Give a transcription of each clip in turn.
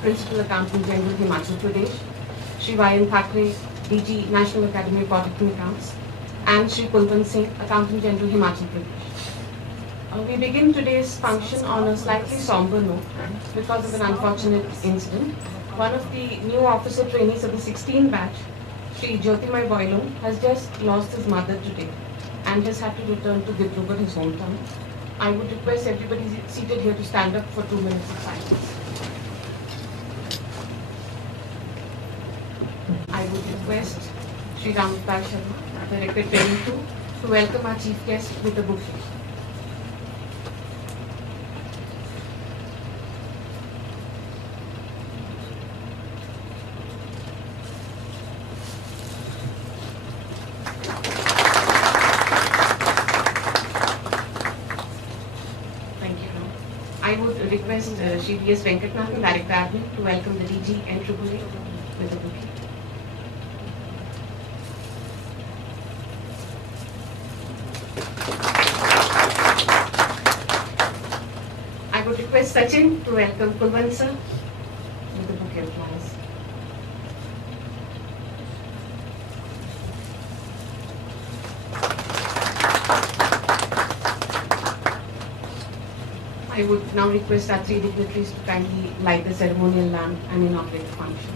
Principal Accountant General, Himachal Pradesh, Shri Y.N. Thackeray, DG, National Academy of Audit and Accounts, and Shri Kulwant Singh, Accountant General, Himachal Pradesh. We begin today's function on a slightly somber note because of an unfortunate incident. One of the new officer trainees of the 16 batch, Shri Jyotimay Boylong, has just lost his mother today and has had to return to Dibrugarh, his hometown. I would request everybody seated here to stand up for 2 minutes of silence. I would request Shri Ramprakash Sharma, Director Training 2, to welcome our chief guest with a bouquet. I would request Shri V.S. Venkatnathan, Director Admin, to welcome the DG and AAA with a bouquet. I would request Sachin to welcome Kulwant sir with a bouquet of flowers. I would now request our 3 dignitaries to kindly light the ceremonial lamp and inaugurate the function.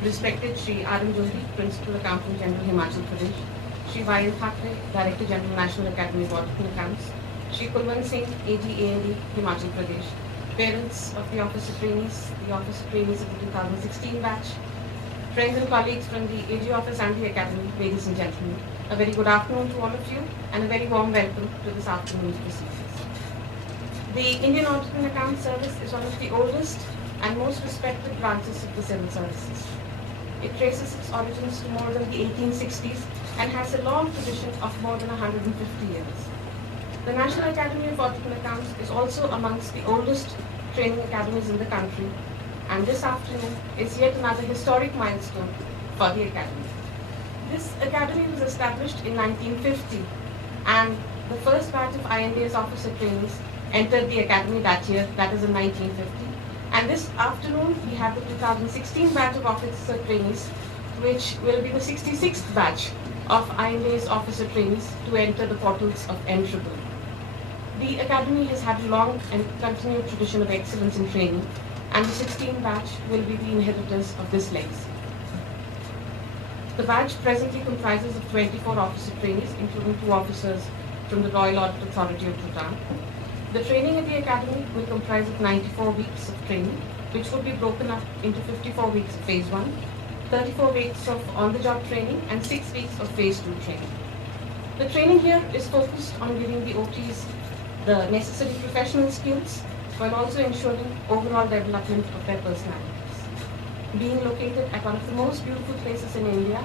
Respected Shri R.M. Johri, Principal Accountant General, Himachal Pradesh, Shri Y.N. Thackeray, Director General, National Academy of Audit and Accounts, Shri Kulwant Singh, AG, A&D, Himachal Pradesh, parents of the officer trainees of the 2016 batch, friends and colleagues from the AG office and the academy, ladies and gentlemen, a very good afternoon to all of you and a very warm welcome to this afternoon's proceedings. The Indian Audit and Accounts Service is one of the oldest and most respected branches of the civil services. It traces its origins to more than the 1860s and has a long tradition of more than 150 years. The National Academy of Audit and Accounts is also amongst the oldest training academies in the country, and this afternoon is yet another historic milestone for the academy. This academy was established in 1950, and the first batch of IA&AS officer trainees entered the academy that year, that is in 1950. And this afternoon, we have the 2016 batch of officer trainees, which will be the 66th batch of IA&AS officer trainees to enter the portals of NAAA. The academy has had a long and continued tradition of excellence in training, and the 16th batch will be the inheritors of this legacy. The batch presently comprises of 24 officer trainees, including 2 officers from the Royal Audit Authority of Bhutan. The training at the academy will comprise of 94 weeks of training, which will be broken up into 54 weeks of phase 1, 34 weeks of on-the-job training, and 6 weeks of phase 2 training. The training here is focused on giving the OTs the necessary professional skills while also ensuring overall development of their personalities. Being located at one of the most beautiful places in India,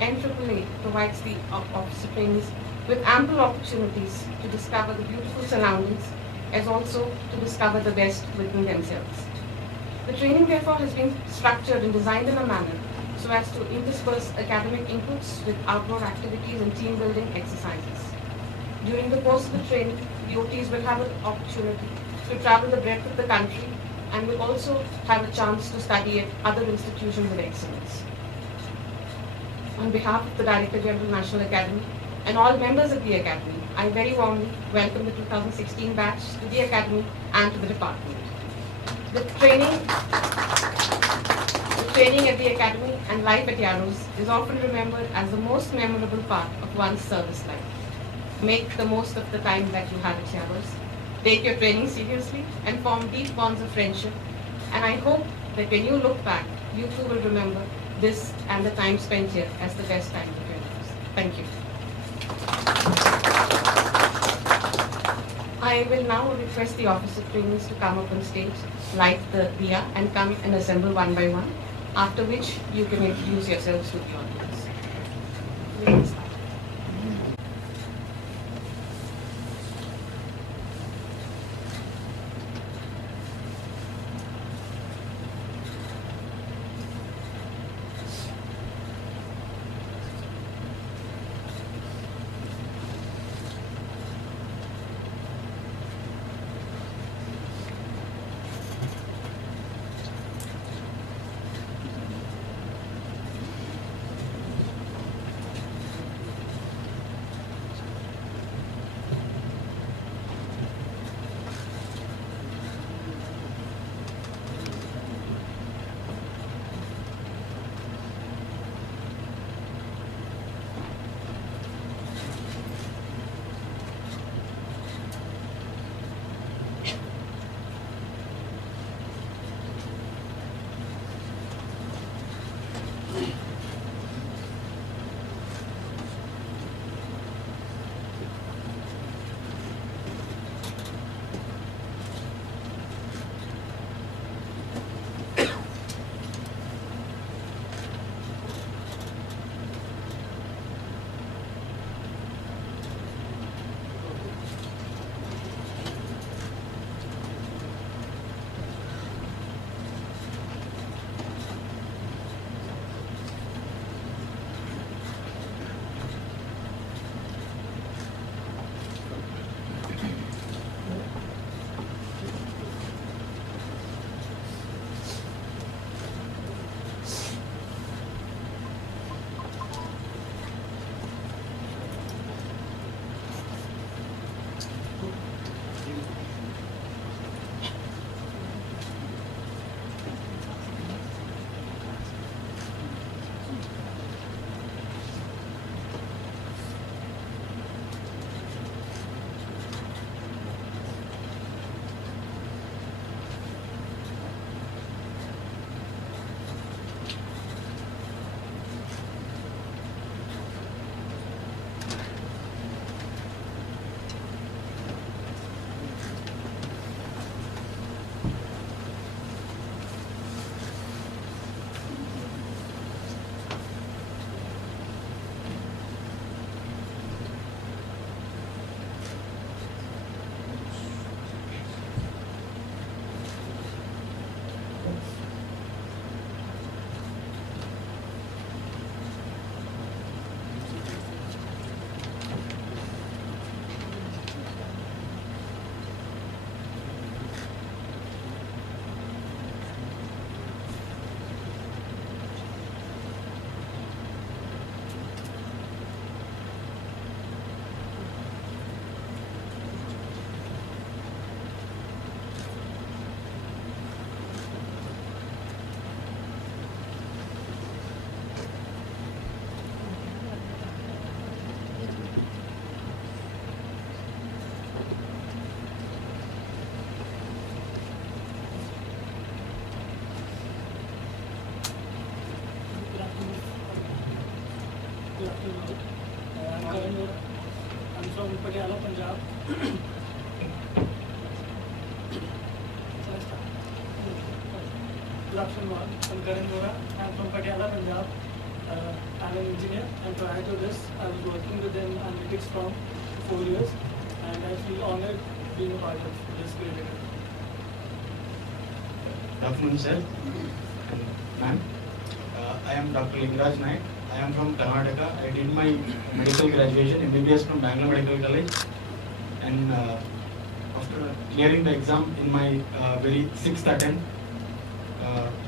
NAAA provides the officer trainees with ample opportunities to discover the beautiful surroundings as also to discover the best within themselves. The training therefore has been structured and designed in a manner so as to intersperse academic inputs with outdoor activities and team building exercises. During the course of the training, the OTs will have an opportunity to travel the breadth of the country and will also have a chance to study at other institutions of excellence. On behalf of the Director General National Academy and all members of the Academy, I very warmly welcome the 2016 batch to the Academy and to the department. The training at the Academy and life at Yarrows is often remembered as the most memorable part of one's service life. Make the most of the time that you have at Yarrows. take your training seriously, and form deep bonds of friendship. And I hope that when you look back, you too will remember this and the time spent here as the best time of your lives. Thank you. I will now request the Office of Trainees to come up on stage, light the diya, and come and assemble one by one, after which you can introduce yourselves to the audience. We can start. I'm from Patiala, Punjab. Good afternoon, I'm Karan Vora. I'm from Patiala, Punjab. I'm an engineer, and prior to this, I was working within analytics from 4 years, and I feel honored being a part of this great event. Good afternoon, sir. Ma'am, I am Dr. Inauguration. I am from Karnataka. I did my medical graduation MBBS from Bangalore Medical College, and after clearing the exam in my very 6th attempt,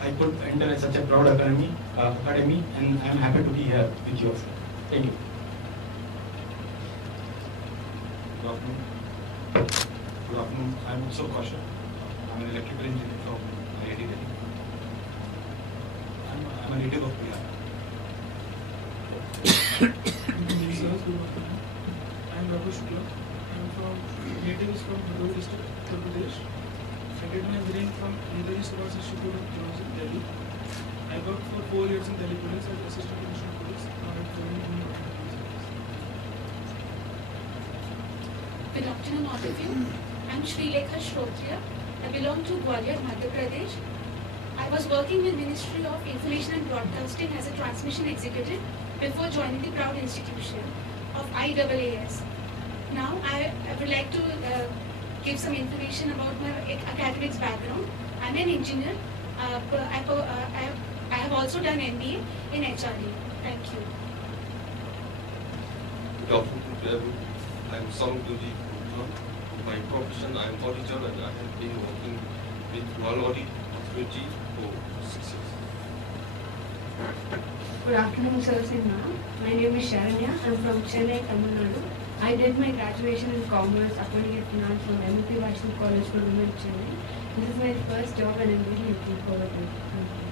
I could enter such a proud academy, and I am happy to be here with you, sir. Thank you. Good afternoon. Good afternoon. I'm Utsav Kasha. I'm an electrical engineer from IIT Delhi. I'm a native of Bihar. I'm Raghu Shukla. I'm native is from Bhadur district, Uttar Pradesh. I did my engineering from Inauguration Sports Institute of Technology, Delhi. I worked for 4 years in Delhi Police as Assistant Commissioner of Police. Now I'm joining in the Good afternoon, all of you. I'm Srilekha Shrotriya. I belong to Gwalior, Madhya Pradesh. I was working with Ministry of Information and Broadcasting as a transmission executive before joining the proud institution of IA&AS. Now I would like to give some information about my academics background. I'm an engineer. I have also done MBA in HRD. Thank you. Good afternoon to everyone. I am Samudji Gupta. By profession, I am auditor and I have been working with one audit authority for 6 years. Good afternoon, sirs and ma'am. My name is Sharanya. I'm from Chennai, Tamil Nadu. I did my graduation in Commerce, Accounting and Finance from MLP Vaishnav College for Women, Chennai. This is my first job and I'm really looking forward to it. Thank you.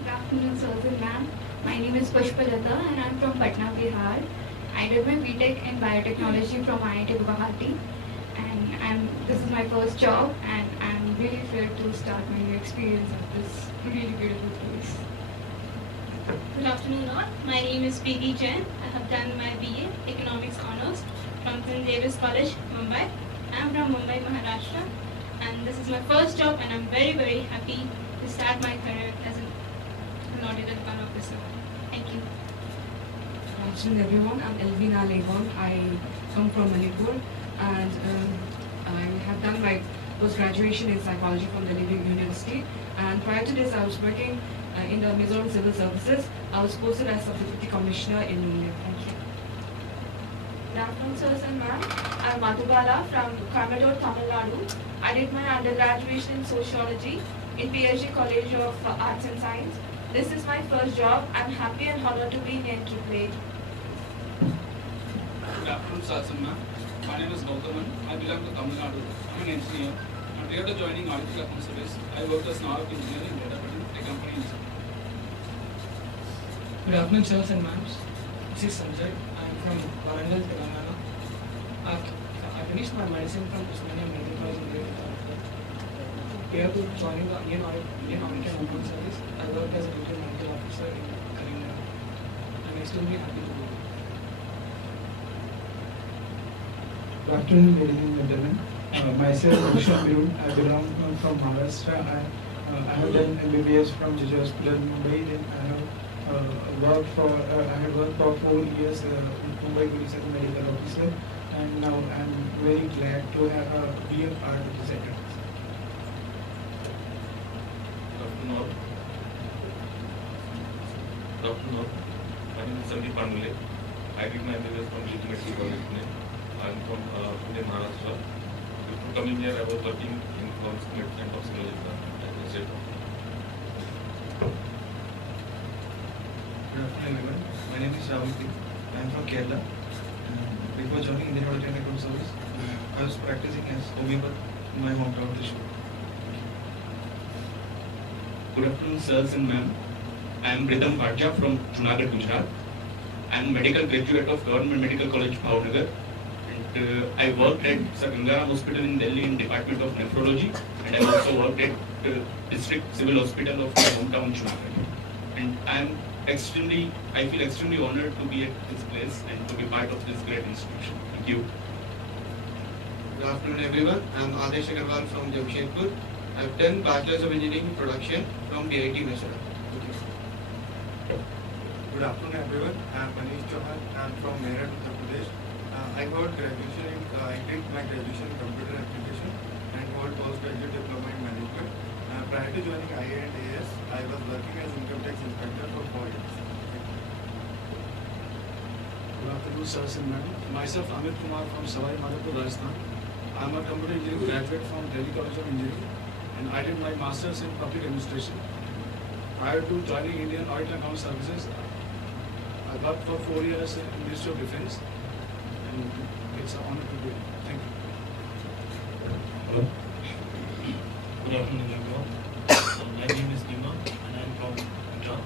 Good afternoon, sirs and ma'am. My name is Pushpalata and I'm from Patna, Bihar. I did my BTech in Biotechnology from IIT Guwahati, and this is my first job, and I'm really thrilled to start my new experience at this really beautiful place. Good afternoon, all. My name is Preeti Jain. I have done my BA Economics Honors from St. Davis College, Mumbai. I am from Mumbai, Maharashtra, and this is my first job, and I'm very, very happy to start my career as an audit and fund officer. Thank you. Good afternoon, everyone. I'm Elvina Levon. I come from Manipur, and I have done my post-graduation in psychology from Delhi University. And prior to this, I was working in the Mizoram Civil Services. I was posted as Deputy Commissioner in India. Thank you. Good afternoon, sirs and ma'am. I'm Madhubala from Coimbatore, Tamil Nadu. I did my undergraduation in sociology in PSG College of Arts and Science. This is my first job. I'm happy and honored to be in NAAA. Good afternoon, sirs and ma'am. My name is Gautaman. I belong to Tamil Nadu. I'm an engineer. And prior to joining Auditor Account Service, I worked as an audit engineer in data a company in Japan. Good afternoon, sirs and ma'ams. This is Sanjay. I am from Warangal, Telangana. I finished my medicine from Usmania Medical College in Delhi. Prior to joining the Indian Audit and Account Service, I worked as a duty medical officer in Karimnagar. I am extremely happy to be here. Good afternoon, ladies and gentlemen. Myself, Abhishek Birun. I belong from Maharashtra. I have done MBBS from Jiji Hospital, Mumbai. Then I have worked for 4 years in Mumbai Police as a medical officer, and now I am very glad to be a part of this academy. Good afternoon. Good afternoon. My name is Sandeep Pandule. I did my MBBS from Jiji Medical College, Pune. I am from Pune, Maharashtra. Before coming here, I was working in Consumer and Toxicology Administrator. Good afternoon, everyone. My name is Rahul P. I am from Kerala. Before joining Indian Audit and Account Service, I was practicing as homeopath in my hometown, Trishur. Good afternoon, sirs and ma'am. I am Rhythm Bhatia from Junagadh, Gujarat. I am a medical graduate of Government Medical College, Bhavnagar. And I worked at Sir Gangara Hospital in Delhi in Department of Nephrology. And I also worked at District Civil Hospital of my hometown, Junagadh. And I feel extremely honored to be at this place and to be part of this great institution. Thank you. Good afternoon, everyone. I am Adesh Agarwal from Jamshedpur. I have done Bachelor's of Engineering in Production from DIT Mesura. Good afternoon, everyone. I am Manish Chauhan. I am from Meerut, Uttar Pradesh. I did my graduation in computer application and hold postgraduate diploma in management. Prior to joining IA&AS, I was working as income tax inspector for 4 years. Good afternoon, sirs and madam. Myself, Amit Kumar from Savai Madhopur, Rajasthan. I am a computer engineering graduate from Delhi College of Engineering, and I did my master's in public administration. Prior to joining Indian Audit and Account Services, I worked for 4 years in Ministry of Defence, and it's an honor to be here. Thank you. Hello. Good afternoon, everyone. My name is Nima, and I am from Punjab.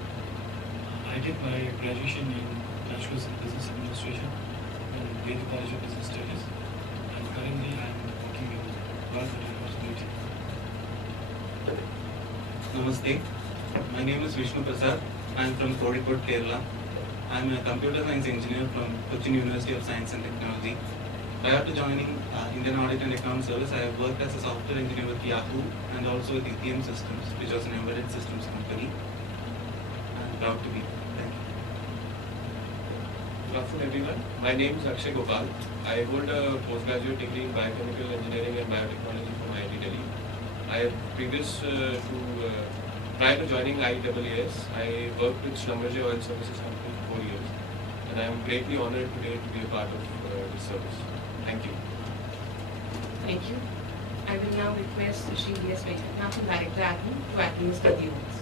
I did my graduation in Bachelor's in Business Administration, and Delhi College of Business Studies, and currently I am working in Wealth University. Namaste. My name is Vishnu Prasad. I am from Kozhikode, Kerala. I am a computer science engineer from Cochin University of Science and Technology. Prior to joining Indian Audit and Account Service, I have worked as a software engineer with Yahoo and also with EPM Systems, which was an embedded systems company. I am proud to be. Thank you. Good afternoon, everyone. My name is Akshay Gopal. I hold a postgraduate degree in biochemical engineering and biotechnology from IIT Delhi. Prior to joining IA&AS, I worked with Schlumberger Oil Services Company for 4 years, and I am greatly honored today to be a part of this service. Thank you. Thank you. I will now request Shri D.S. Venkatnathan, Director Admin, to administer the oaths.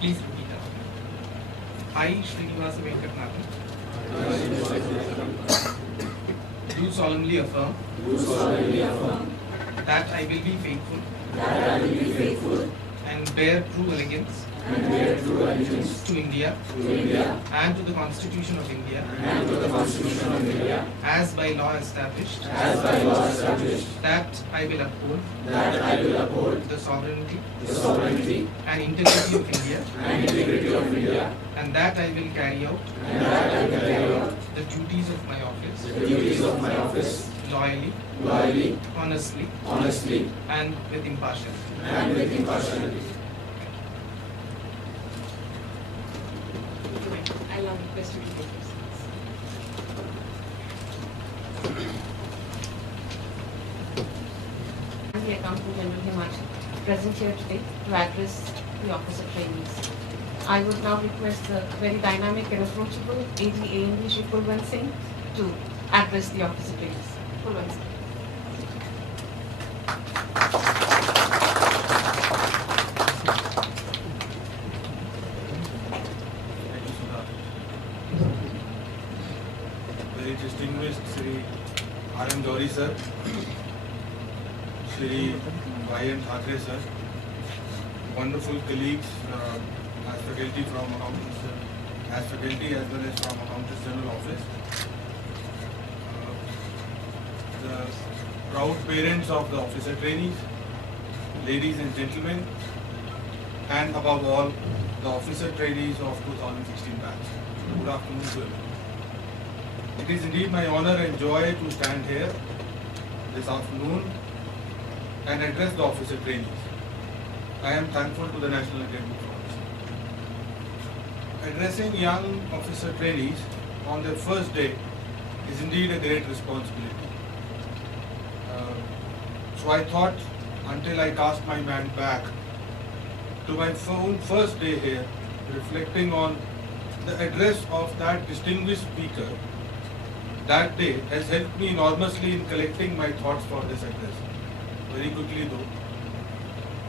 Please repeat after me. I, Srinivasa Venkatnathan, do solemnly affirm that I will be faithful and bear true allegiance to India and to the Constitution of India as by law established that I will uphold the sovereignty and integrity of India and that I will carry out the duties of my office loyally, honestly and with impartiality. I now request you to take your seats. The Accountant General Himachal present here today to address the officer trainees. I would now request the very dynamic and approachable AD&AS Shri Kulwant Singh to address the officer trainees. Kulwant Singh. Very distinguished Sri R.M. Jori sir, Sri Y.N. Thackeray sir, wonderful colleagues as faculty from accountants, as faculty as well as from Accountants General Office, the proud parents of the officer trainees, ladies and gentlemen, and above all, the officer trainees of 2016 batch. Good afternoon to everyone. It is indeed my honor and joy to stand here this afternoon and address the officer trainees. I am thankful to the National Academy for this. Addressing young officer trainees on their first day is indeed a great responsibility. So I thought, until I cast my mind back to my own first day here, reflecting on the address of that distinguished speaker, that day has helped me enormously in collecting my thoughts for this address. Very quickly though.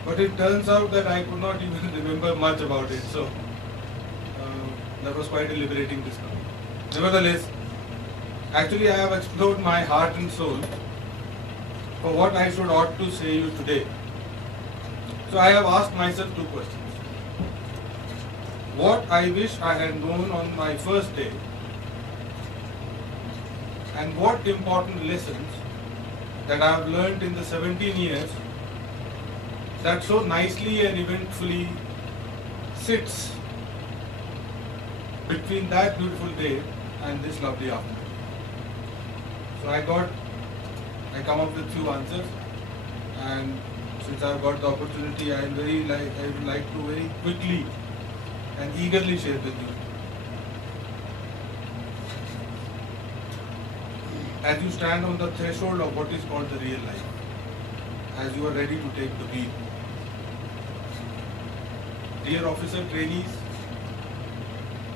But it turns out that I could not even remember much about it, so that was quite a liberating discovery. Nevertheless, actually I have explored my heart and soul for what I ought to say you today. So I have asked myself 2 questions. What I wish I had known on my first day, and what important lessons that I have learned in the 17 years that so nicely and eventfully sits between that beautiful day and this lovely afternoon. So I come up with few answers, and since I have got the opportunity, I would like to very quickly and eagerly share with you. As you stand on the threshold of what is called the real life, as you are ready to take the wheel. Dear officer trainees,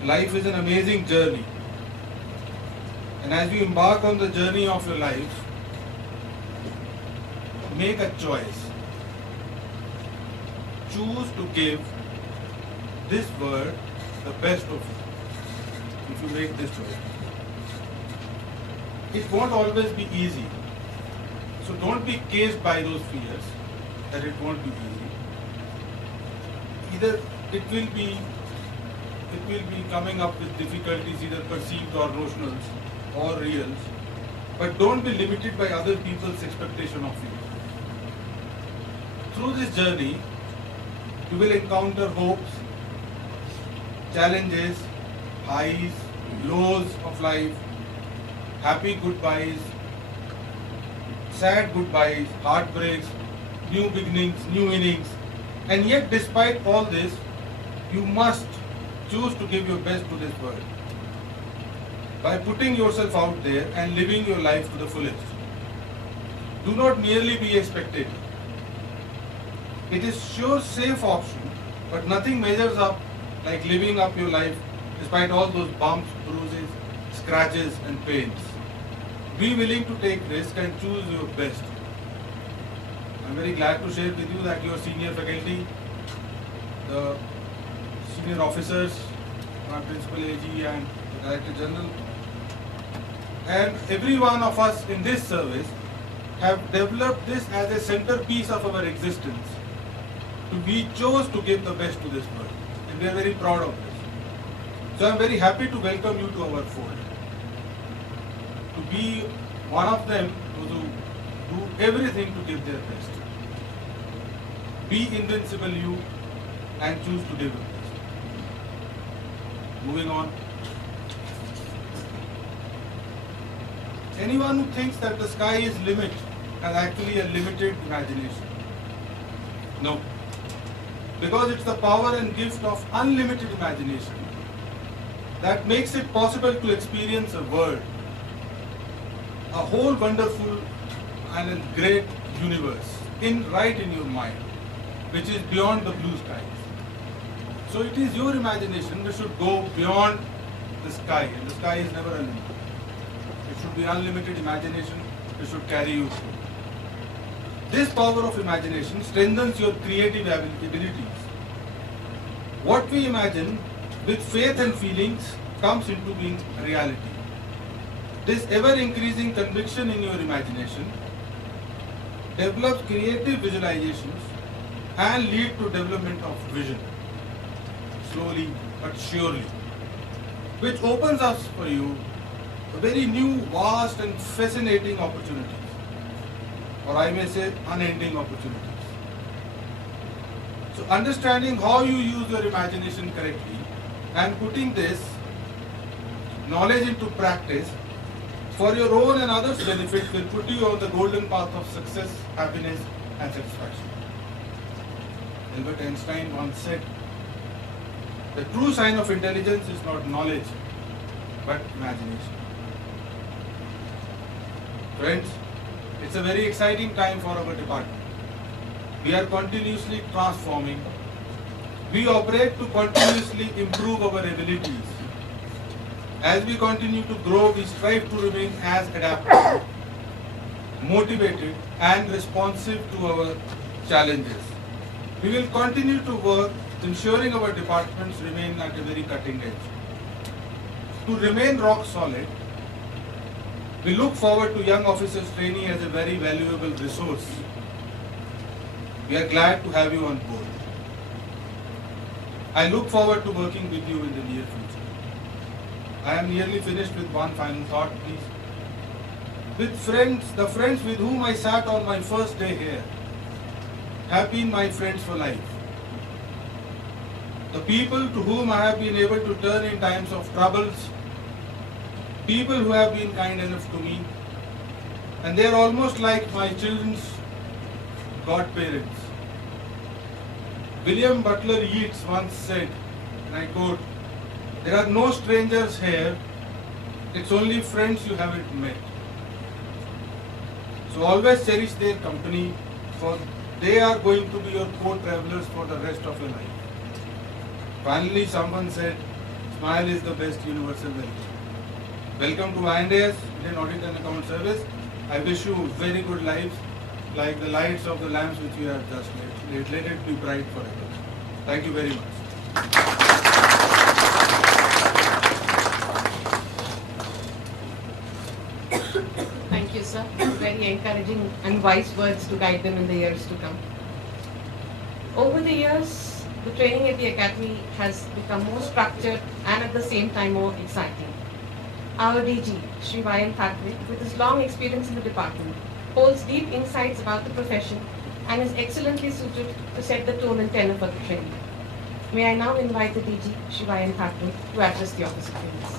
life is an amazing journey. And as you embark on the journey of your life, make a choice. Choose to give this world the best of you if you make this choice. it won't always be easy. So don't be caged by those fears that it won't be easy. Either it will be coming up with difficulties, either perceived or notionals or reals, but don't be limited by other people's expectation of you. Through this journey, you will encounter hopes, challenges, highs, lows of life, happy goodbyes, sad goodbyes, heartbreaks, new beginnings, new innings. And yet, despite all this, you must choose to give your best to this world by putting yourself out there and living your life to the fullest. Do not merely be expected. It is sure safe option, but nothing measures up like living up your life despite all those bumps, bruises, scratches and pains. Be willing to take risk and choose your best. I am very glad to share with you that your senior faculty, the senior officers, my Principal AG and the Director General, and every one of us in this service have developed this as a centerpiece of our existence. We chose to give the best to this world, and we are very proud of this. So I am very happy to welcome you to our fold. To be one of them who do everything to give their best. Be invincible you and choose to give your best. Moving on. Anyone who thinks that the sky is limit has actually a limited imagination. No. Because it's the power and gift of unlimited imagination that makes it possible to experience a world, a whole wonderful and a great universe right in your mind, which is beyond the blue skies. So it is your imagination which should go beyond the sky, and the sky is never a limit. It should be unlimited imagination which should carry you through. This power of imagination strengthens your creative abilities. What we imagine with faith and feelings comes into being a reality. This ever-increasing conviction in your imagination develops creative visualizations and lead to development of vision, slowly but surely, which opens up for you a very new, vast and fascinating opportunities, or I may say unending opportunities. So understanding how you use your imagination correctly and putting this knowledge into practice for your own and others' benefit will put you on the golden path of success, happiness and satisfaction. Albert Einstein once said, the true sign of intelligence is not knowledge, but imagination. Friends, it's a very exciting time for our department. We are continuously transforming. We operate to continuously improve our abilities. As we continue to grow, we strive to remain as adaptable, motivated and responsive to our challenges. We will continue to work ensuring our departments remain at a very cutting edge. To remain rock solid, we look forward to young officers training as a very valuable resource. We are glad to have you on board. I look forward to working with you in the near future. I am nearly finished with one final thought, please. With friends, the friends with whom I sat on my first day here have been my friends for life. The people to whom I have been able to turn in times of troubles, people who have been kind enough to me, and they are almost like my children's godparents. William Butler Yeats once said, and I quote, "There are no strangers here, it's only friends you haven't met." So always cherish their company, for they are going to be your co-travelers for the rest of your life. Finally, someone said, smile is the best universal welcome. Welcome to IA&AS, Indian Audit and Account Service. I wish you very good lives, like the lights of the lamps which you have just lit. Let it be bright forever. Thank you very much. encouraging and wise words to guide them in the years to come. Over the years, the training at the Academy has become more structured and at the same time more exciting. Our DG, Sri Y.N. Thackeray, with his long experience in the department, holds deep insights about the profession and is excellently suited to set the tone and tenor for the training. May I now invite the DG, Sri Y.N. Thackeray, to address the office attendants.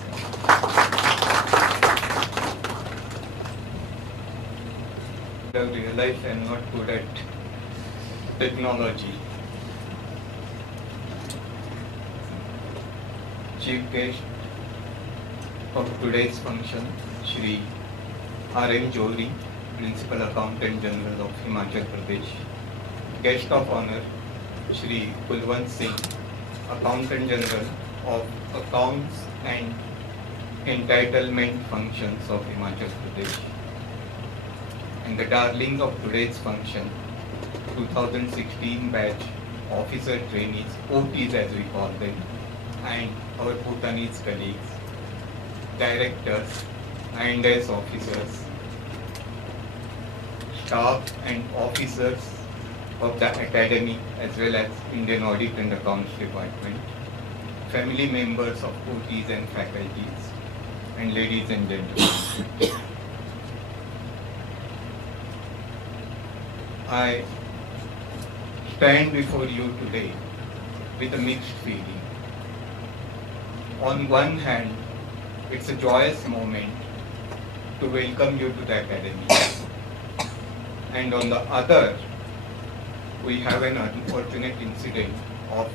I've realized I'm not good at technology. Chief guest of today's function, Shri R.M. Johri, Principal Accountant General of Himachal Pradesh. Guest of honor, Shri Kulwant Singh, Accountant General of Accounts and Entitlement Functions of Himachal Pradesh. And the darling of today's function, 2016 batch officer trainees, OTs as we call them, and our Bhutanese colleagues, directors, IA&AS officers, staff and officers of the Academy as well as Indian Audit and Accounts Department, family members of OTs and faculties, and ladies and gentlemen. I stand before you today with a mixed feeling. On one hand, it's a joyous moment to welcome you to the Academy. And on the other, we have an unfortunate incident of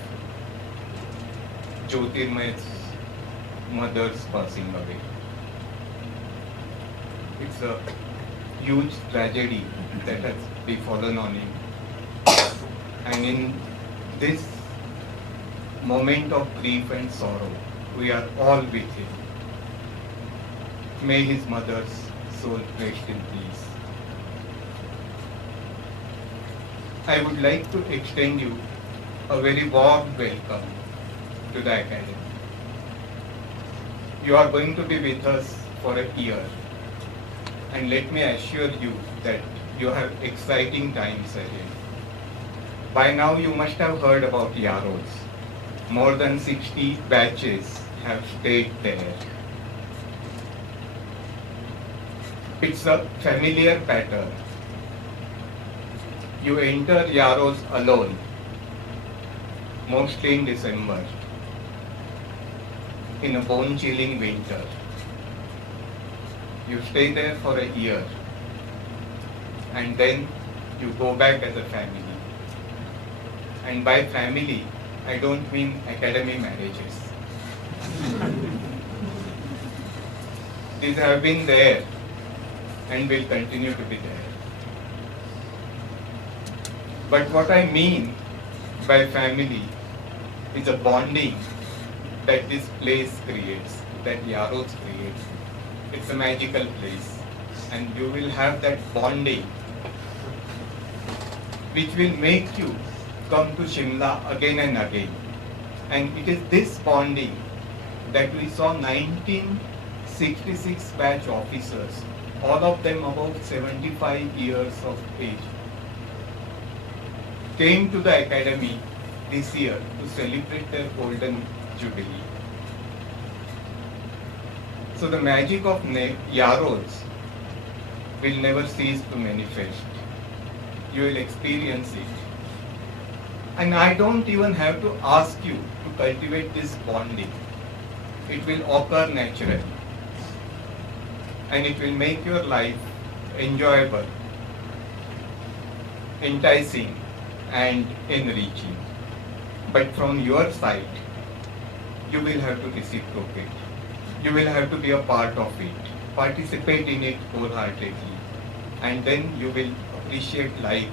Jyotirmay's mother's passing away. It's a huge tragedy that has befallen on him. And in this moment of grief and sorrow, we are all with him. May his mother's soul rest in peace. I would like to extend you a very warm welcome to the Academy. You are going to be with us for a year, and let me assure you that you have exciting times ahead. By now you must have heard about IA&AS. More than 60 batches have stayed there. It's a familiar pattern. You enter IA&AS alone, mostly in December, in a bone-chilling winter. You stay there for a year, and then you go back as a family. And by family, I don't mean academy marriages. These have been there and will continue to be there. But what I mean by family is a bonding that this place creates, that IA&AS creates. It's a magical place, and you will have that bonding which will make you come to Shimla again and again. And it is this bonding that we saw 1966 batch officers, all of them about 75 years of age, came to the Academy this year to celebrate their golden jubilee. So the magic of IA&AS will never cease to manifest. You will experience it. And I don't even have to ask you to cultivate this bonding. It will occur naturally. And it will make your life enjoyable, enticing, and enriching. But from your side, you will have to reciprocate. You will have to be a part of it, participate in it wholeheartedly, and then you will appreciate life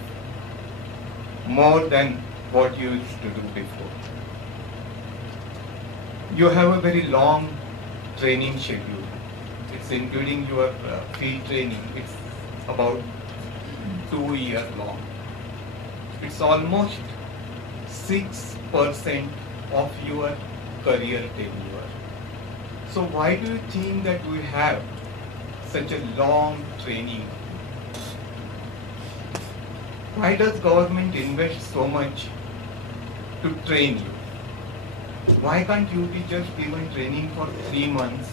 more than what you used to do before. You have a very long training schedule. It's including your field training. It's about 2 years long. It's almost 6% of your career tenure. So why do you think that we have such a long training Why does government invest so much to train you? Why can't you be just given training for 3 months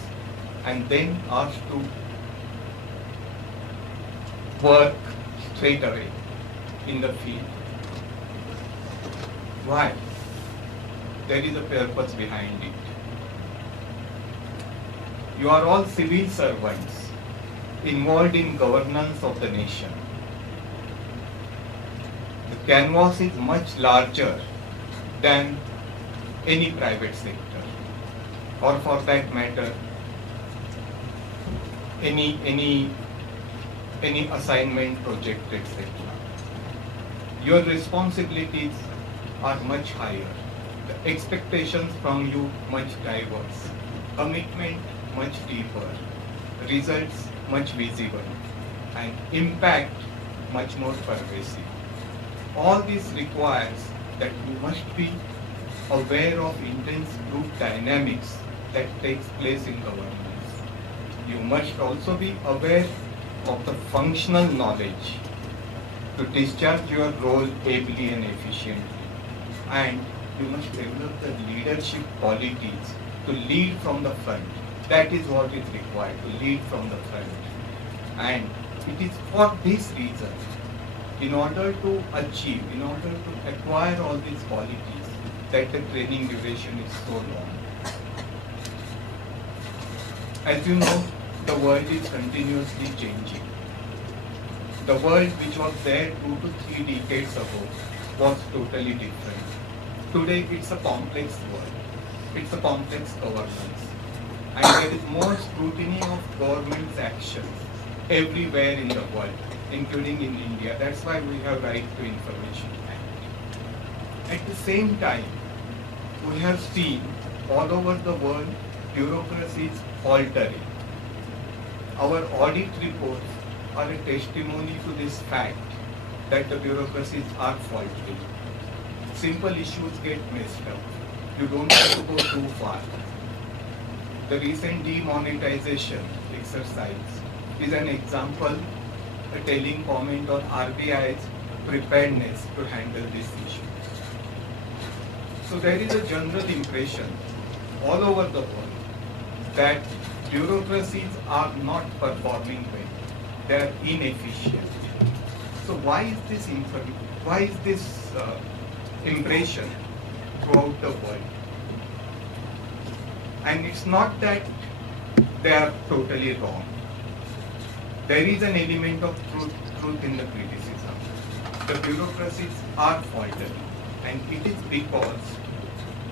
and then asked to work straight away in the field? Why? There is a purpose behind it. You are all civil servants involved in governance of the nation. The canvas is much larger than any private sector, or for that matter, any assignment project, etc. Your responsibilities are much higher. The expectations from you much diverse. Commitment much deeper. Results much visible. And impact much more pervasive. All this requires that you must be aware of intense group dynamics that takes place in governance. You must also be aware of the functional knowledge to discharge your role ably and efficiently. And you must develop the leadership qualities to lead from the front. That is what is required, to lead from the front. And it is for this reason, in order to achieve, in order to acquire all these qualities, that the training duration is so long. As you know, the world is continuously changing. The world which was there 2 to 3 decades ago was totally different. Today it's a complex world. It's a complex governance. And there is more scrutiny of government's actions everywhere in the world, including in India. That's why we have Right to Information Act. At the same time, we have seen all over the world bureaucracies altering. Our audit reports are a testimony to this fact that the bureaucracies are faulty. Simple issues get messed up. You don't have to go too far. The recent demonetization exercise is an example, a telling comment on RBI's preparedness to handle these issues. So there is a general impression all over the world that bureaucracies are not performing well. They are inefficient. So why is this impression throughout the world? And it's not that they are totally wrong. There is an element of truth in the criticism. The bureaucracies are faltering, and it is because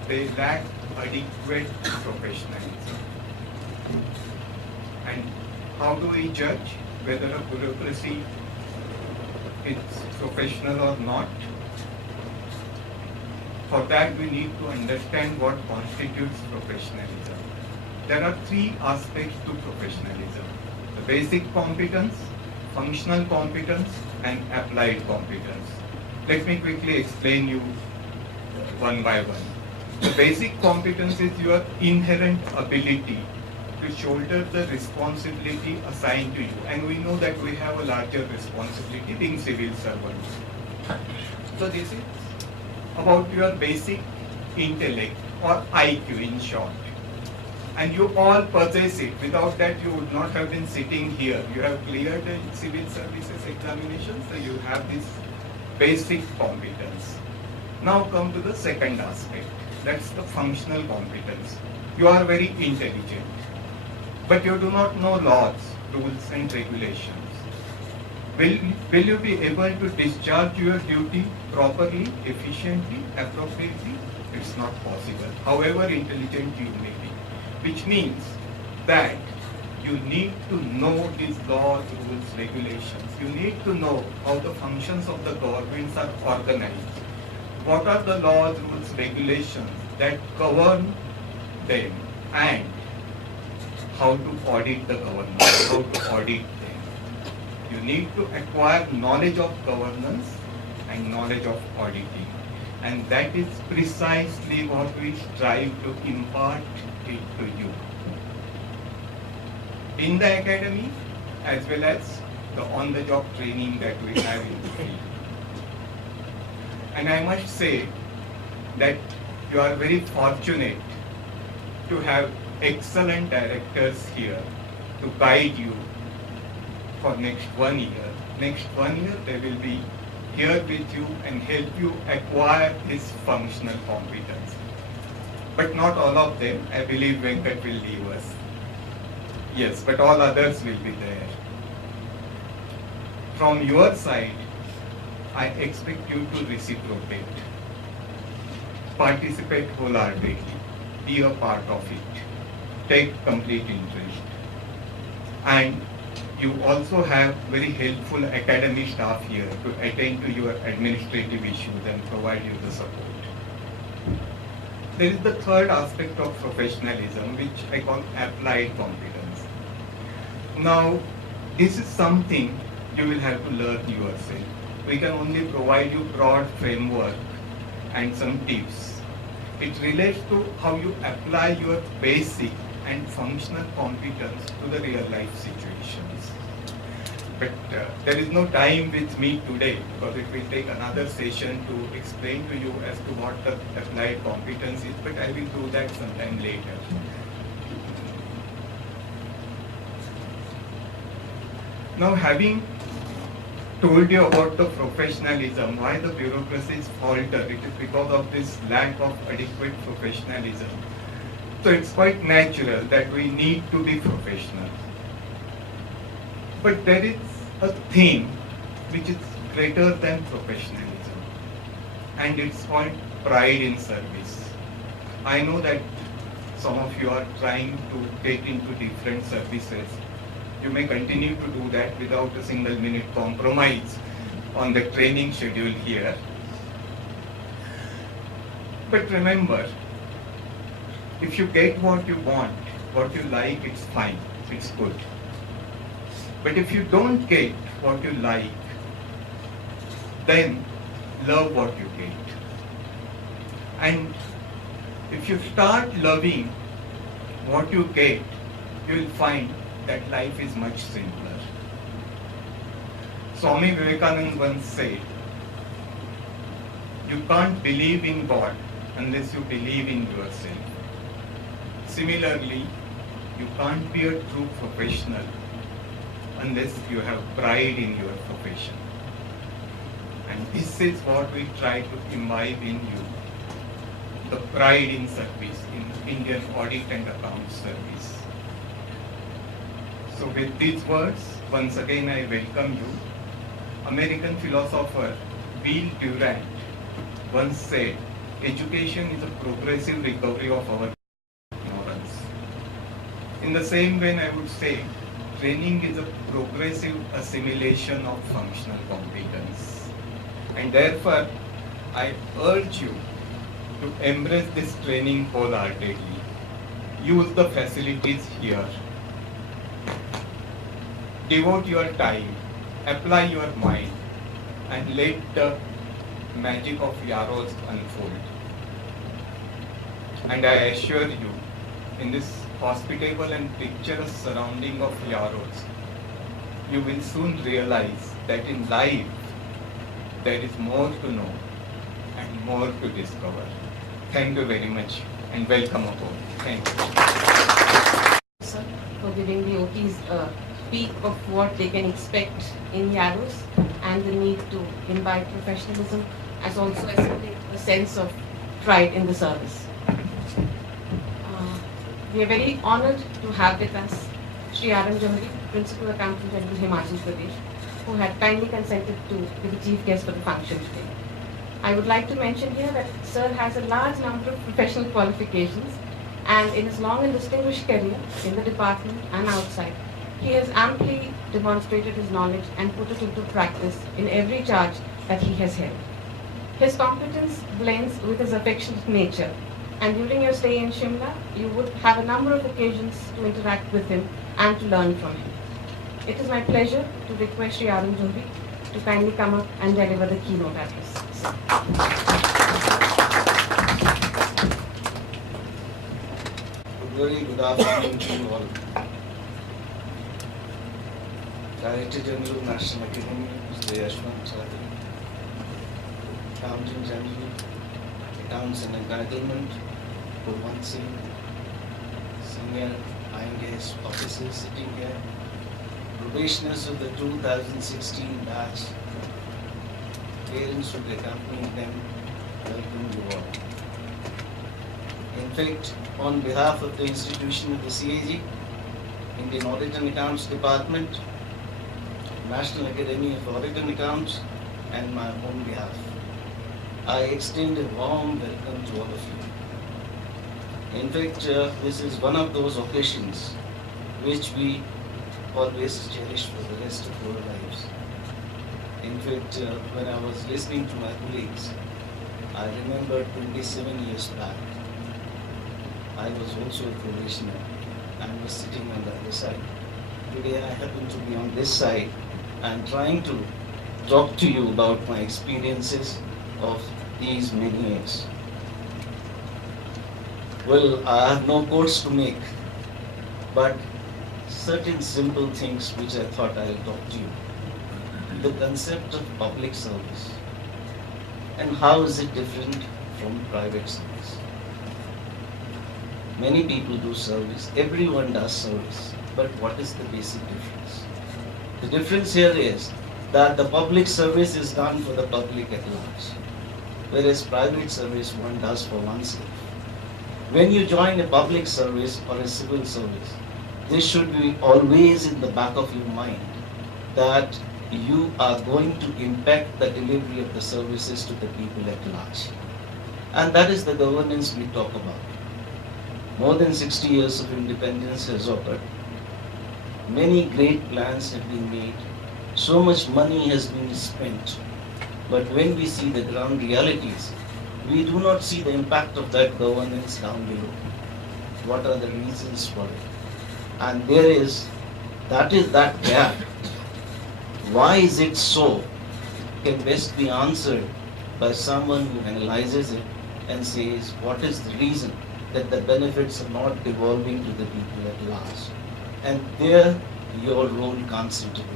they lack adequate professionalism. And how do we judge whether a bureaucracy is professional or not? For that, we need to understand what constitutes professionalism. There are 3 aspects to professionalism: the basic competence, functional competence, and applied competence. Let me quickly explain you one by one. The basic competence is your inherent ability to shoulder the responsibility assigned to you. And we know that we have a larger responsibility being civil servants. So this is about your basic intellect, or IQ in short. And you all possess it. Without that, you would not have been sitting here. You have cleared the civil services examination, so you have this basic competence. Now come to the second aspect. That's the functional competence. You are very intelligent, but you do not know laws, rules and regulations. Will you be able to discharge your duty properly, efficiently, appropriately? It's not possible, however intelligent you may be. Which means that you need to know these laws, rules, regulations. You need to know how the functions of the governments are organized. What are the laws, rules, regulations that govern them, and how to audit the government, how to audit them. You need to acquire knowledge of governance and knowledge of auditing. And that is precisely what we strive to impart it to you. In the academy, as well as the on-the-job training that we have in the field. And I must say that you are very fortunate to have excellent directors here to guide you for next 1 year. Next 1 year they will be here with you and help you acquire this functional competence. But not all of them. I believe Venkat will leave us. Yes, but all others will be there. From your side, I expect you to reciprocate. Participate wholeheartedly. Be a part of it. Take complete interest. And you also have very helpful academic staff here to attend to your administrative issues and provide you the support. There is the third aspect of professionalism, which I call applied competence. Now, this is something you will have to learn yourself. We can only provide you broad framework and some tips. It relates to how you apply your basic and functional competence to the real life situations. But there is no time with me today because it will take another session to explain to you as to what the applied competence is, but I will do that sometime later. Now, having told you about the professionalism, why the bureaucracies falter, it is because of this lack of adequate professionalism. So it's quite natural that we need to be professional. But there is a thing which is greater than professionalism, and it's called pride in service. I know that some of you are trying to get into different services. You may continue to do that without a single minute compromise on the training schedule here. But remember, if you get what you want, what you like, it's fine, it's good. But if you don't get what you like, then love what you get. And if you start loving what you get, you will find that life is much simpler. Swami Vivekananda once said, you can't believe in God unless you believe in yourself. Similarly, you can't be a true professional unless you have pride in your profession. And this is what we try to imbibe in you, the pride in service, in Indian audit and account service. So with these words, once again I welcome you. American philosopher Will Durant once said, education is a progressive recovery of our ignorance. In the same vein, I would say, training is a progressive assimilation of functional competence. And therefore, I urge you to embrace this training wholeheartedly. Use the facilities here. Devote your time, apply your mind, and let the magic of IAR&AS unfold. And I assure you, in this hospitable and picturesque surrounding of IAR&AS, you will soon realize that in life, there is more to know and more to discover. Thank you very much and welcome aboard. Thank you. Sir, for giving the OTs a peek of what they can expect in IAR&AS and the need to imbibe professionalism as also assimilate a sense of pride in the service. We are very honored to have with us Shri R.M. Johari, Principal Accountant General Himachal Pradesh, who had kindly consented to be the chief guest for the function today. I would like to mention here that Sir has a large number of professional qualifications, and in his long and distinguished career in the department and outside, he has amply demonstrated his knowledge and put it into practice in every charge that he has held. His competence blends with his affectionate nature, and during your stay in Shimla, you would have a number of occasions to interact with him and to learn from him. It is my pleasure to request Shri R.M. Johari to kindly come up and deliver the keynote address. Very good afternoon to you all. Director General of National Academy, Mr. Yashwant Chaudhary, Accountant General, Accounts and Entitlement, Kulwant Singh, Senior IA&AS officers sitting here, probationers of the 2016 batch, parents who accompanied them, welcome you all. In fact, on behalf of the institution of the CAG, Indian Audit and Accounts Department, National Academy of Audit and Accounts, and my own behalf, I extend a warm welcome to all of you. In fact, this is one of those occasions which we always cherish for the rest of our lives. In fact, when I was listening to my colleagues, I remember 27 years back, I was also a probationer and was sitting on the other side. Today I happen to be on this side and trying to talk to you about my experiences of these many years. Well, I have no quotes to make, but certain simple things which I thought I'll talk to you. The concept of public service and how is it different from private service. Many people do service, everyone does service, but what is the basic difference? The difference here is that the public service is done for the public at large, whereas private service one does for oneself. When you join a public service or a civil service, this should be always in the back of your mind that you are going to impact the delivery of the services to the people at large. And that is the governance we talk about. More than 60 years of independence has occurred. Many great plans have been made. So much money has been spent. But when we see the ground realities, we do not see the impact of that governance down below. What are the reasons for it? And that gap. Why is it so? Can best be answered by someone who analyzes it and says, what is the reason that the benefits are not devolving to the people at large? And there your role comes into play.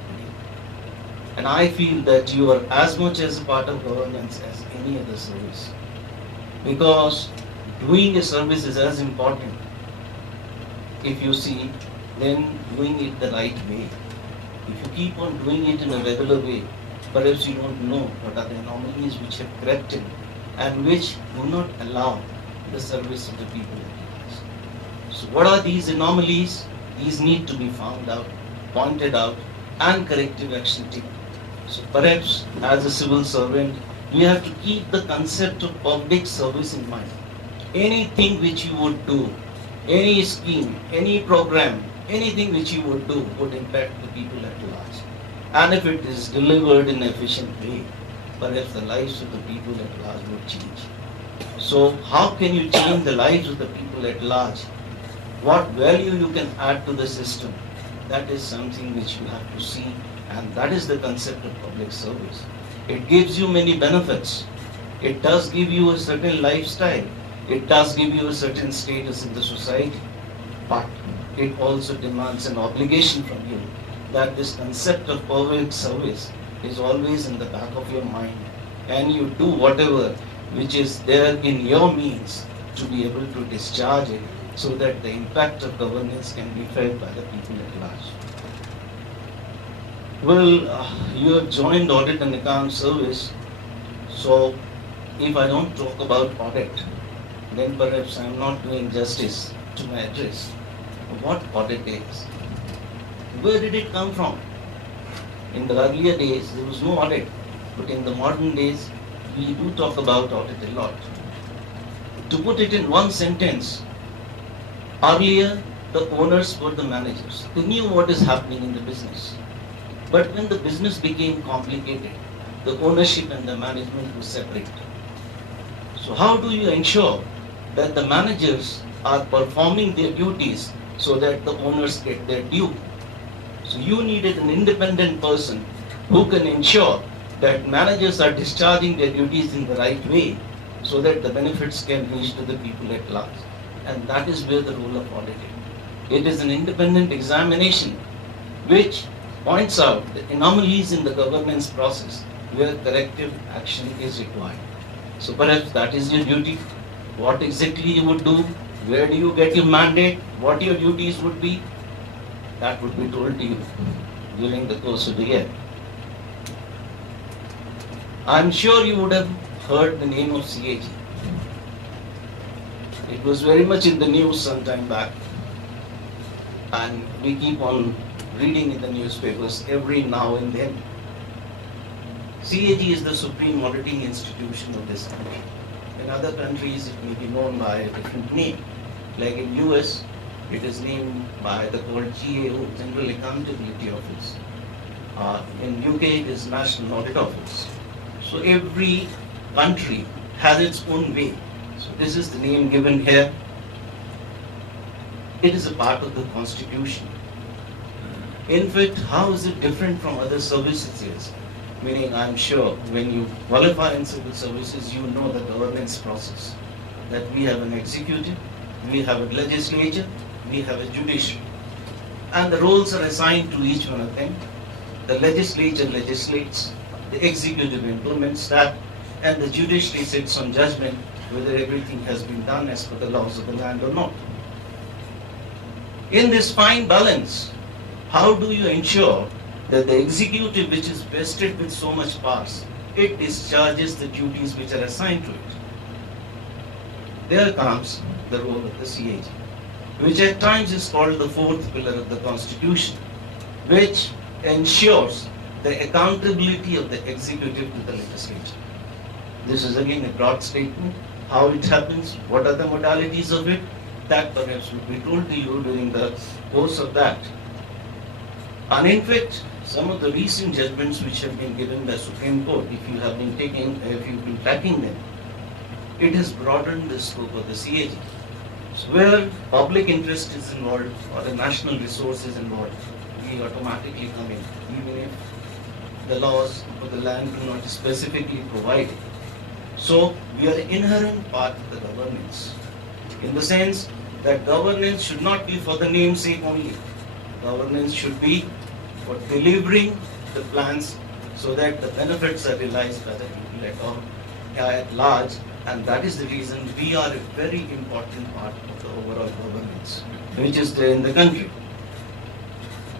And I feel that you are as much as a part of governance as any other service. Because doing a service is as important, if you see, then doing it the right way. If you keep on doing it in a regular way, perhaps you don't know what are the anomalies which have crept in and which do not allow the service of the people at large. So what are these anomalies? These need to be found out, pointed out, and corrective action taken. So perhaps as a civil servant, we have to keep the concept of public service in mind. Anything which you would do, any scheme, any program, anything which you would do would impact the people at large. And if it is delivered in an efficient way, perhaps the lives of the people at large would change. So how can you change the lives of the people at large? What value you can add to the system? That is something which you have to see, and that is the concept of public service. It gives you many benefits. It does give you a certain lifestyle. It does give you a certain status in the society. But it also demands an obligation from you that this concept of public service is always in the back of your mind, and you do whatever which is there in your means to be able to discharge it so that the impact of governance can be felt by the people at large. Well, you have joined Audit and Account Service, so if I don't talk about audit, then perhaps I am not doing justice to my address. What audit is? Where did it come from? In the earlier days, there was no audit, but in the modern days, we do talk about audit a lot. To put it in one sentence, earlier the owners were the managers. They knew what is happening in the business. But when the business became complicated, the ownership and the management were separate. So how do you ensure that the managers are performing their duties so that the owners get their due? So you needed an independent person who can ensure that managers are discharging their duties in the right way so that the benefits can reach to the people at large. And that is where the role of auditing. It is an independent examination which points out the anomalies in the governance process where corrective action is required. So perhaps that is your duty. What exactly you would do, where do you get your mandate, what your duties would be, that would be told to you during the course of the year. I'm sure you would have heard the name of CAG. It was very much in the news some time back, and we keep on reading in the newspapers every now and then. CAG is the supreme auditing institution of this country. In other countries, it may be known by a different name. Like in US, it is named by the called GAO, General Accountability Office. In UK, it is National Audit Office. So every country has its own way. So this is the name given here. It is a part of the constitution. In fact, how is it different from other services? Meaning, I'm sure when you qualify in civil services, you know the governance process. That we have an executive, we have a legislature, we have a judiciary. And the roles are assigned to each one of them. The legislature legislates, the executive implements that, and the judiciary sits on judgment whether everything has been done as per the laws of the land or not. In this fine balance, how do you ensure that the executive, which is vested with so much powers, it discharges the duties which are assigned to it? There comes the role of the CAG, which at times is called the fourth pillar of the Constitution, which ensures the accountability of the executive to the legislature. This is again a broad statement. How it happens, what are the modalities of it, that perhaps will be told to you during the course of that. And in fact, some of the recent judgments which have been given by Supreme Court, if you've been tracking them, it has broadened the scope of the CAG. So where public interest is involved or the national resource is involved, we automatically come in, even if the laws for the land do not specifically provide it. So we are an inherent part of the governance, in the sense that governance should not be for the namesake only. Governance should be for delivering the plans so that the benefits are realized by the people at large, and that is the reason we are a very important part of the overall governance which is there in the country.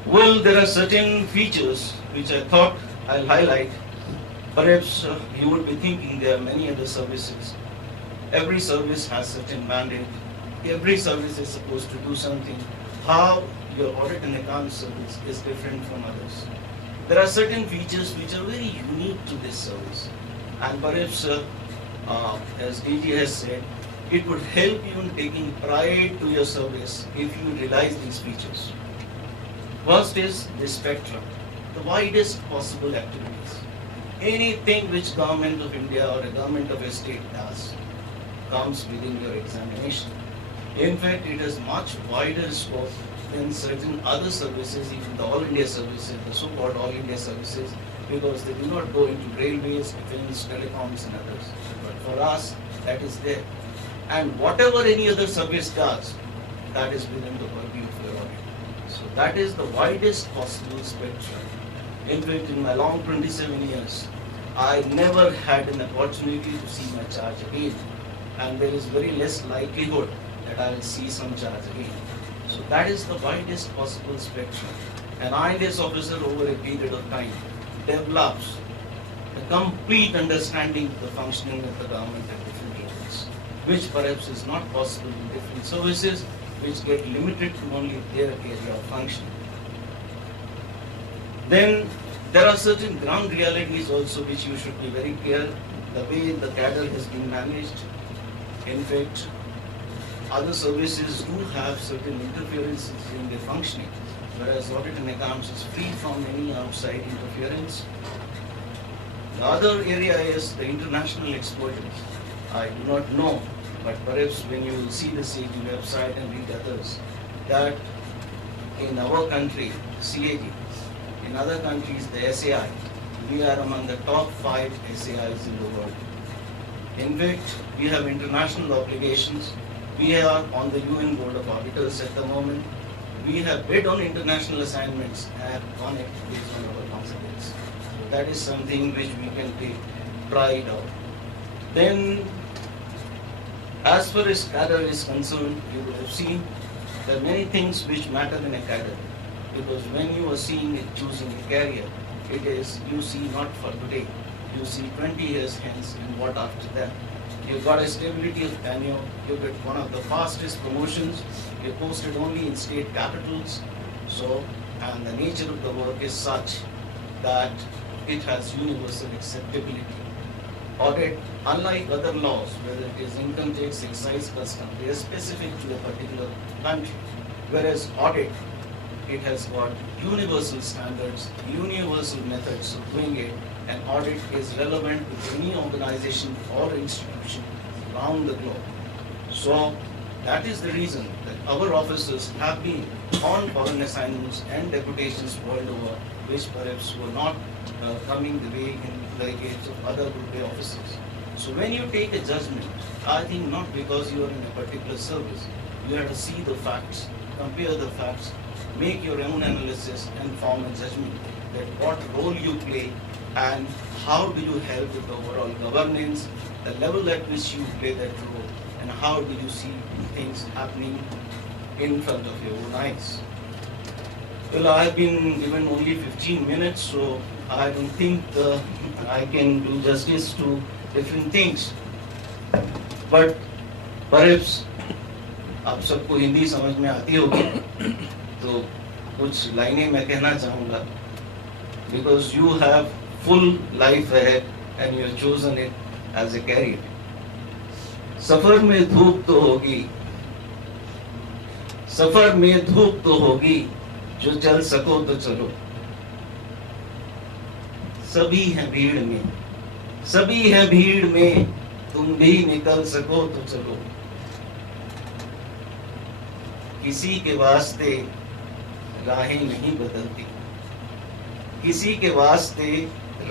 Well, there are certain features which I thought I'll highlight. Perhaps you would be thinking there are many other services. Every service has certain mandate. Every service is supposed to do something. How your audit and account service is different from others. There are certain features which are very unique to this service. And perhaps, as DG has said, it would help you in taking pride to your service if you realize these features. First is the spectrum, the widest possible activities. Anything which government of India or a government of a state does comes within your examination. In fact, it has much wider scope than certain other services, even the All India services, the so-called All India services, because they do not go into railways, defense, telecoms and others. But for us, that is there. And whatever any other service does, that is within the purview of your audit. So that is the widest possible spectrum. In fact, in my long 27 years, I never had an opportunity to see my charge again. And there is very less likelihood that I will see some charge again. So that is the widest possible spectrum. An IA&AS officer over a period of time develops a complete understanding of the functioning of the government at different levels, which perhaps is not possible in different services, which get limited to only their area of function. Then there are certain ground realities also which you should be very clear, the way the cadre has been managed. In fact, other services do have certain interferences in their functioning, whereas audit and accounts is free from any outside interference. The other area is the international exposure. I do not know, but perhaps when you will see the CAG website and read others, that in our country, CAG, in other countries, the SAI, we are among the top 5 SAIs in the world. In fact, we have international obligations. We are on the UN Board of Auditors at the moment. We have bid on international assignments and have won it based on our confidence. So that is something which we can take pride of. Then, as far as cadre is concerned, you would have seen there are many things which matter in a cadre. Because when you are seeing it, choosing a career, it is you see not for today, you see 20 years hence and what after that. You've got a stability of tenure, you get one of the fastest promotions, you're posted only in state capitals, so, and the nature of the work is such that it has universal acceptability. Audit, unlike other laws, whether it is income tax, excise, custom, they are specific to a particular country, whereas audit, it has got universal standards, universal methods of doing it, and audit is relevant to any organization or institution around the globe. So that is the reason that our officers have been on foreign assignments and deputations world over, which perhaps were not coming the way in the case of other Group A officers. So when you take a judgment, I think not because you are in a particular service, you have to see the facts, compare the facts, make your own analysis and form a judgment that what role you play and how do you help with the overall governance, the level at which you play that role, and how do you see things happening in front of your own eyes. Well, I have been given only 15 minutes, so I don't think I can do justice to different things. But perhaps आप सबको हिंदी समझ में आती होगी, तो कुछ लाइनें मैं कहना चाहूँगा, because you have full life ahead and you have chosen it as a career. सफर में धूप तो होगी, सफर में धूप तो होगी, जो चल सको तो चलो. सभी हैं भीड़ में, सभी हैं भीड़ में, तुम भी निकल सको तो चलो. किसी के वास्ते राहें नहीं बदलती, किसी के वास्ते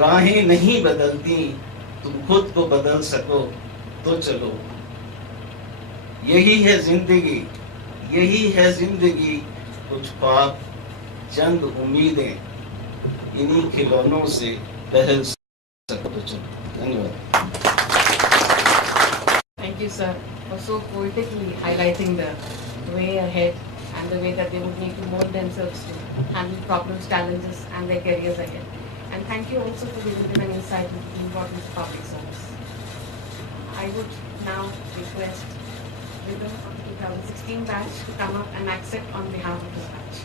राहें नहीं बदलती, तुम खुद को बदल सको तो चलो. यही है जिंदगी, यही है जिंदगी, कुछ ख्वाब चंद उम्मीदें, इन्हीं खिलौनों से बहल सको तो चलो. धन्यवाद. Thank you, sir, for so poetically highlighting the way ahead and the way that they would need to mold themselves to handle problems, challenges, and their careers ahead. And thank you also for giving them an insight into the importance of public service. I would now request winner of the 2016 batch to come up and accept on behalf of this batch.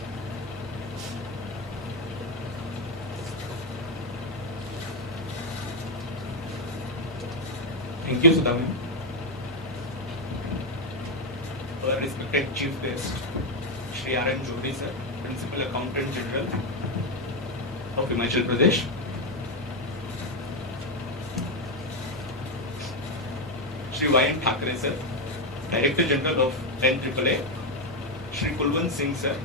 Thank you, Sudha ma'am. Our respected Chief Guest, Shri R.N. Jodi sir, Principal Accountant General of Himachal Pradesh. Shri Y.N. Thakre sir, Director General of NAAA. Shri Kulwant Singh sir,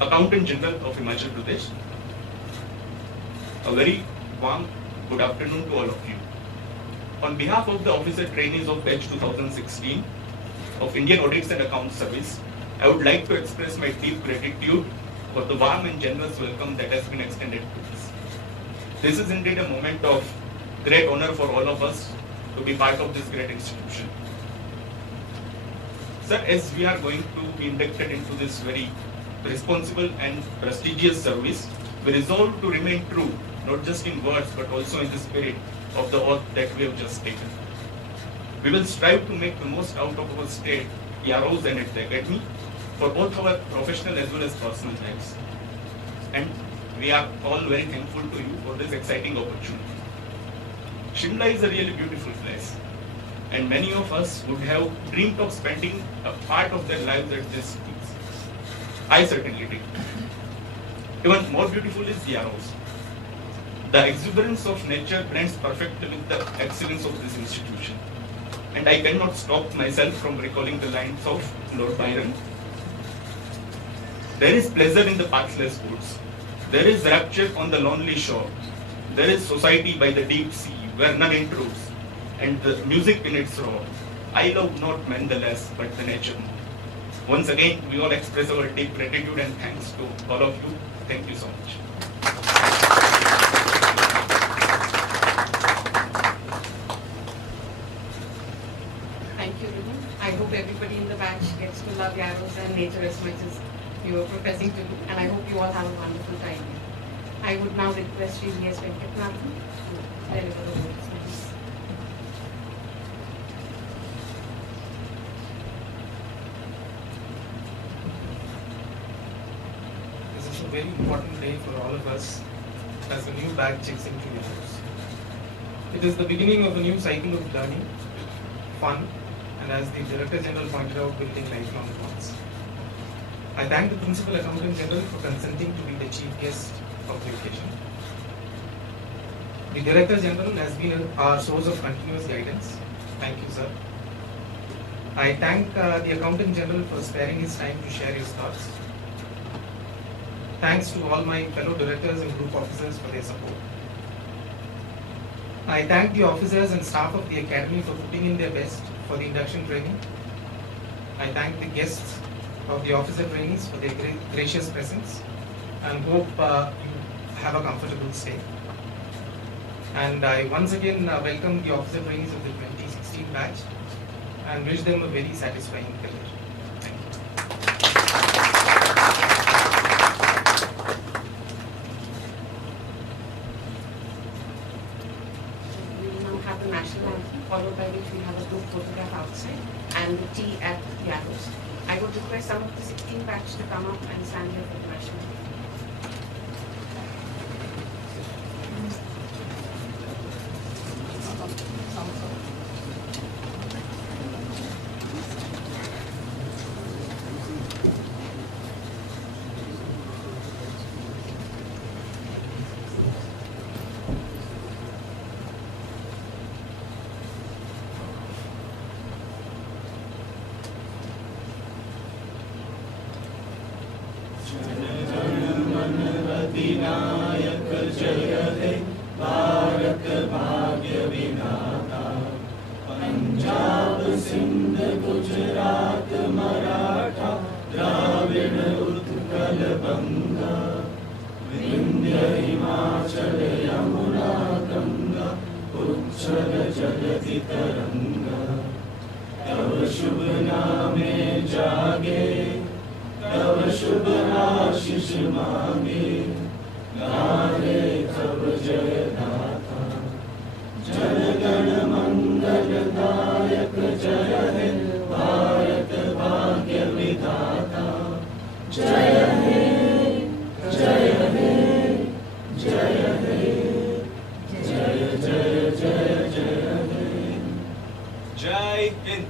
Accountant General of Himachal Pradesh. A very warm good afternoon to all of you. On behalf of the officer trainees of batch 2016 of Indian Audits and Accounts Service, I would like to express my deep gratitude for the warm and generous welcome that has been extended to us. This is indeed a moment of great honor for all of us to be part of this great institution. Sir, as we are going to be inducted into this very responsible and prestigious service, we resolve to remain true, not just in words but also in the spirit of the oath that we have just taken. We will strive to make the most out of our state, EROs and its academy, for both our professional as well as personal lives. And we are all very thankful to you for this exciting opportunity. Shimla is a really beautiful place, and many of us would have dreamed of spending a part of their lives at this place. I certainly did. Even more beautiful is EROs. The exuberance of nature blends perfectly with the excellence of this institution. And I cannot stop myself from recalling the lines of Lord Byron. There is pleasure in the pathless woods. There is rapture on the lonely shore. There is society by the deep sea where none intrudes, and the music in its roar. I love not men the less, but the nature more. Once again, we all express our deep gratitude and thanks to all of you. Thank you so much. nature as much as you are professing to do, and I hope you all have a wonderful time here. I would now request Sri V.S. Venkatnathan to deliver the words, please. This is a very important day for all of us as the new batch checks into your lives. It is the beginning of a new cycle of learning, fun, and as the Director General pointed out, building lifelong bonds. I thank the Principal Accountant General for consenting to be the chief guest of the occasion. The Director General has been our source of continuous guidance. Thank you, sir. I thank the Accountant General for sparing his time to share his thoughts. Thanks to all my fellow directors and group officers for their support. I thank the officers and staff of the Academy for putting in their best for the induction training. I thank the guests of the officer trainees for their gracious presence and hope you have a comfortable stay. And I once again welcome the officer trainees of the 2016 batch and wish them a very satisfying career. Thank you. We will now have the national anthem, followed by which we have a group photograph outside and the tea at the arrows. I would request some of the 16 batch to come up and stand here for the national anthem. अधिनायक जय हे भारत भाग्य विधाता पंजाब सिंध गुजरात मराठा द्राविड़ उत्कल बंगा विंध्य हिमाचल यमुना गंगा उच्छल जगति तरंगा तव शुभ नामे जागे तव शुभ आशीष मांगे गाहे तव जय गाथा जन गण मंगल दायक जय हे भारत भाग्य विधाता जय हे जय हे जय हे जय जय जय जय हे जय हिंद।